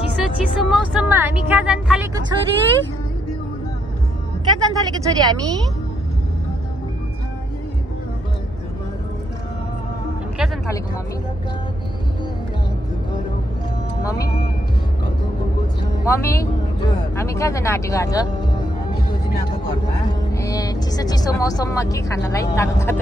चिसो चिसो मौसममा हामी कहाँ जान थालेको छोरी हामी कहाँ जान थालेको मम्मी हामी कहाँ जान आँटेको आज ए चिसो चिसो मौसममा के खानलाई तातो तातो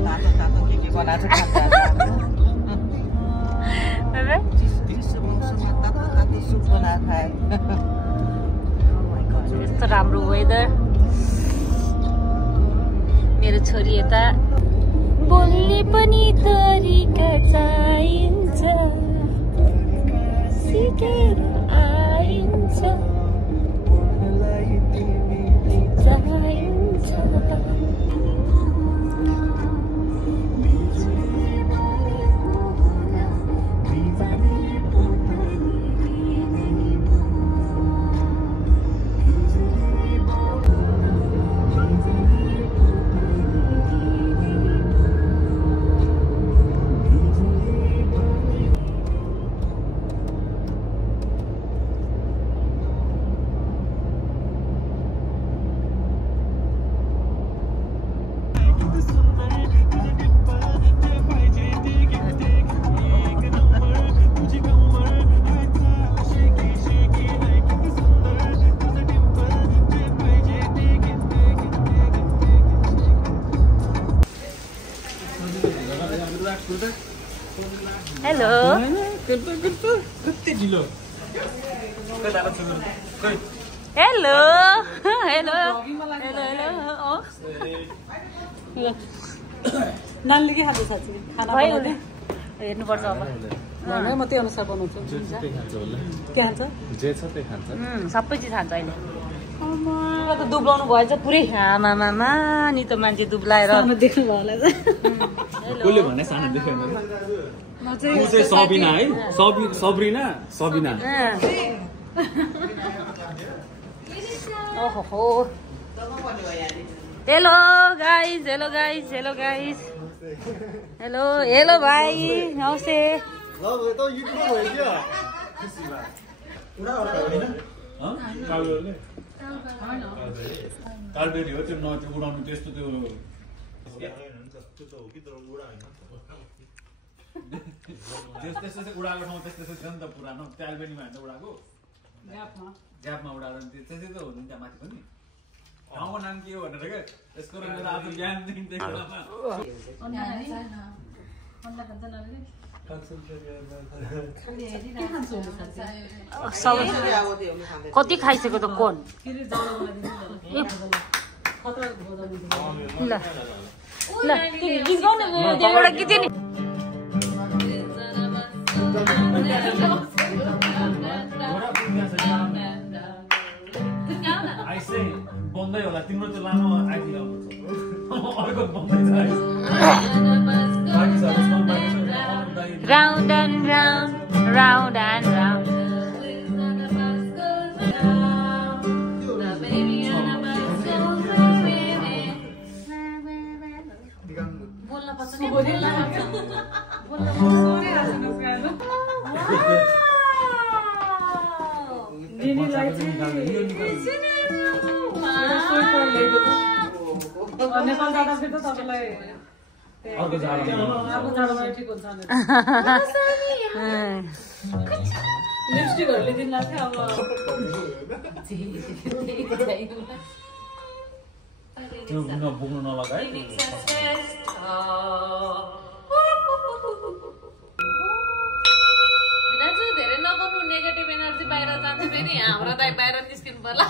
यस्तो राम्रो वेदर मेरो छोरी यता बोल्ने पनि तरिका चाहिन्छ सिकेर आइन्छ हेलो हेलो हेलो नानीले के खाँदैछ खाना हेर्नुपर्छ अब म त्यही अनुसार बनाउँछु के खान्छ जे छ त्यही खान्छ सबै चिज खान्छ अहिले त दुब्लाउनु भएछ पुरै आमामामा नि त मान्छे दुब्लाएर देख्नु भयो होला कसले भने सानो देख्यो म चाहिँ सबिना है सबिना ओहो हेलो गाइस हेलो भाइ नमस्ते कालबेरी हो त्यो उडाउनु त्यस्तो त्यो त्यस्तो उडाएको ठाउँ त्यस्तो छ नि त पुरानो कालबेरीमा हान्छ उडाएको ग्यापमा उडाएर त्यस्तै त हो नि त्यहाँ माथि पनि ठाउँको नाम के हो भनेर क्या त्यसको मेरो आज ज्ञान कति खाइसक्यो त कोन ल ल गीत गाउन एउटा गीत नि बन्दै होला तिम्रो त्यो लामो आइदिनु अर्को बन्दै round and round, round and round. Nepal जाँदाखेरि त तपाईँलाई लिपस्टिकहरूले दिन लाग्थ्यो अब बोक्नु नलगाए धेरै नगर्नु नेगेटिभ एनर्जी बाहिर जान्छ फेरि हाम्रो दाइ बाहिर निस्किनु पर्ला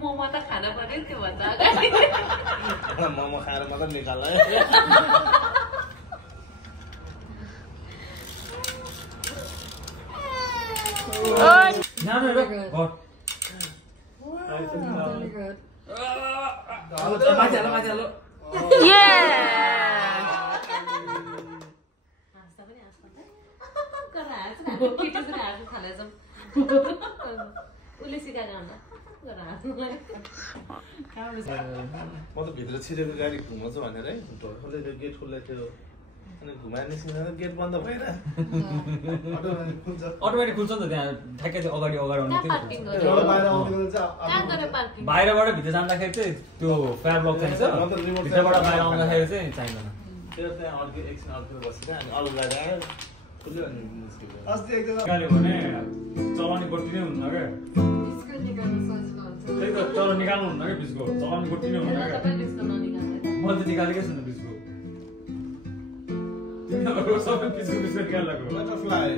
मोमो त खानु पर्यो त्यो भन्छ अगाडि मोमो खाएर मात्र निकाल उसले सिकाएको म त भित्र छिरेको गाडी घुमाउँछु भनेर है खोलेको गेट खोल्दै थियो अनि घुमाएर निस्किँदा गेट बन्द भएर अटोमेटिक खुल्छ नि त त्यहाँ ठ्याक्कै त्यो अगाडि आउने बाहिरबाट भित्र जाँदाखेरि चाहिँ त्यो फ्याब लक चाहिन्छ भित्रबाट बाहिर आउँदाखेरि चाहिँ चाहिँदैन त्यो त्यहाँ अर्को एकछिन अर्को बसेर अनि अरू गाडी आयो खुल्यो अनि निस्कियो निकाल्यो भने चलाउने गोटी नै हुन्न क्या त्यही त तर निकाल्नु हुन्न क्या बिचको चलाउने गोटी नै हुन्न क्या मैले त निकालेकै छैन बिचको सबै बिचको निकालेको बटरफ्लाई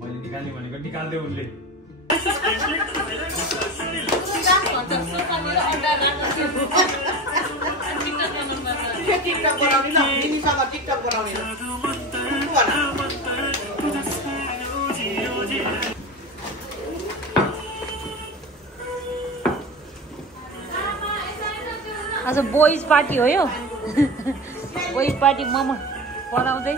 मैले निकाल्ने भनेको निकाल्दै उनले टिकटक बनाउने ल मिनीसँग टिकटक बनाउने ल आज बोइज पार्टी हो यो बोइज पार्टी मोमो बनाउँदै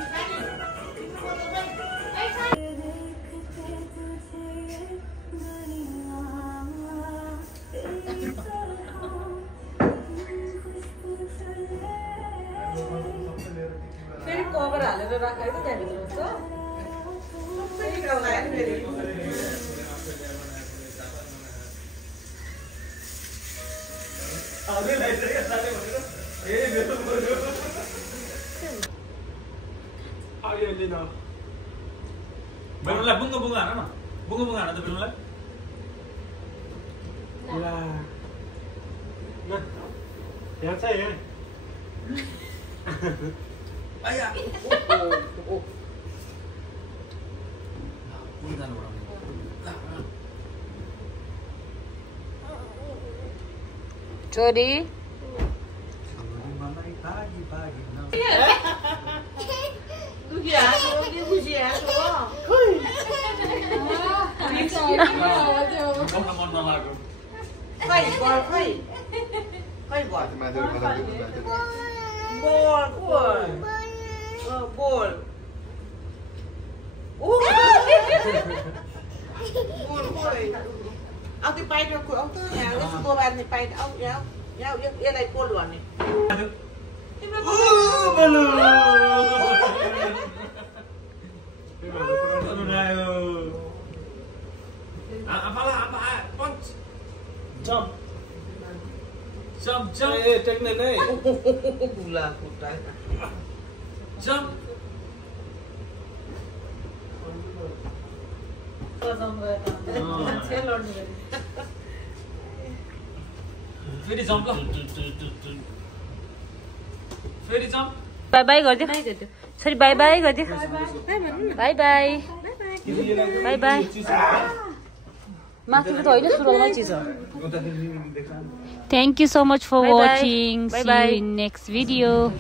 फेरि कभर हालेर राखेको त्यहाँभित्र हुन्छ फेरि ग्राउन्ड आयो फेरि बेलुनलाई बुङ्गो बुङ्गो हान न बुङ्गो बुङ्गो हान त बेलुनलाई यहाँ चाहिँ आया कुन जानु पर्ने छोरी मन नलाग्यो खै बल खै खै बल बोल बोल बोल बोल बोल अब त्यो पाइट आउ त यहाँ यसको बादमा पाइट आउ यहाँ यहाँ यसलाई बोल भन्ने जम्प जम्प जम्प ए टेक्ने नै बुला कुटा जम्प फेरि जम्प ल फेरि जम्प बाई बाई गरिदियो छोरी बाई बाई गरिदियो बाई बाई बाई बाई माथिको त होइन सुरुवालमा चिज हो Thank you so much for watching. See you in next video.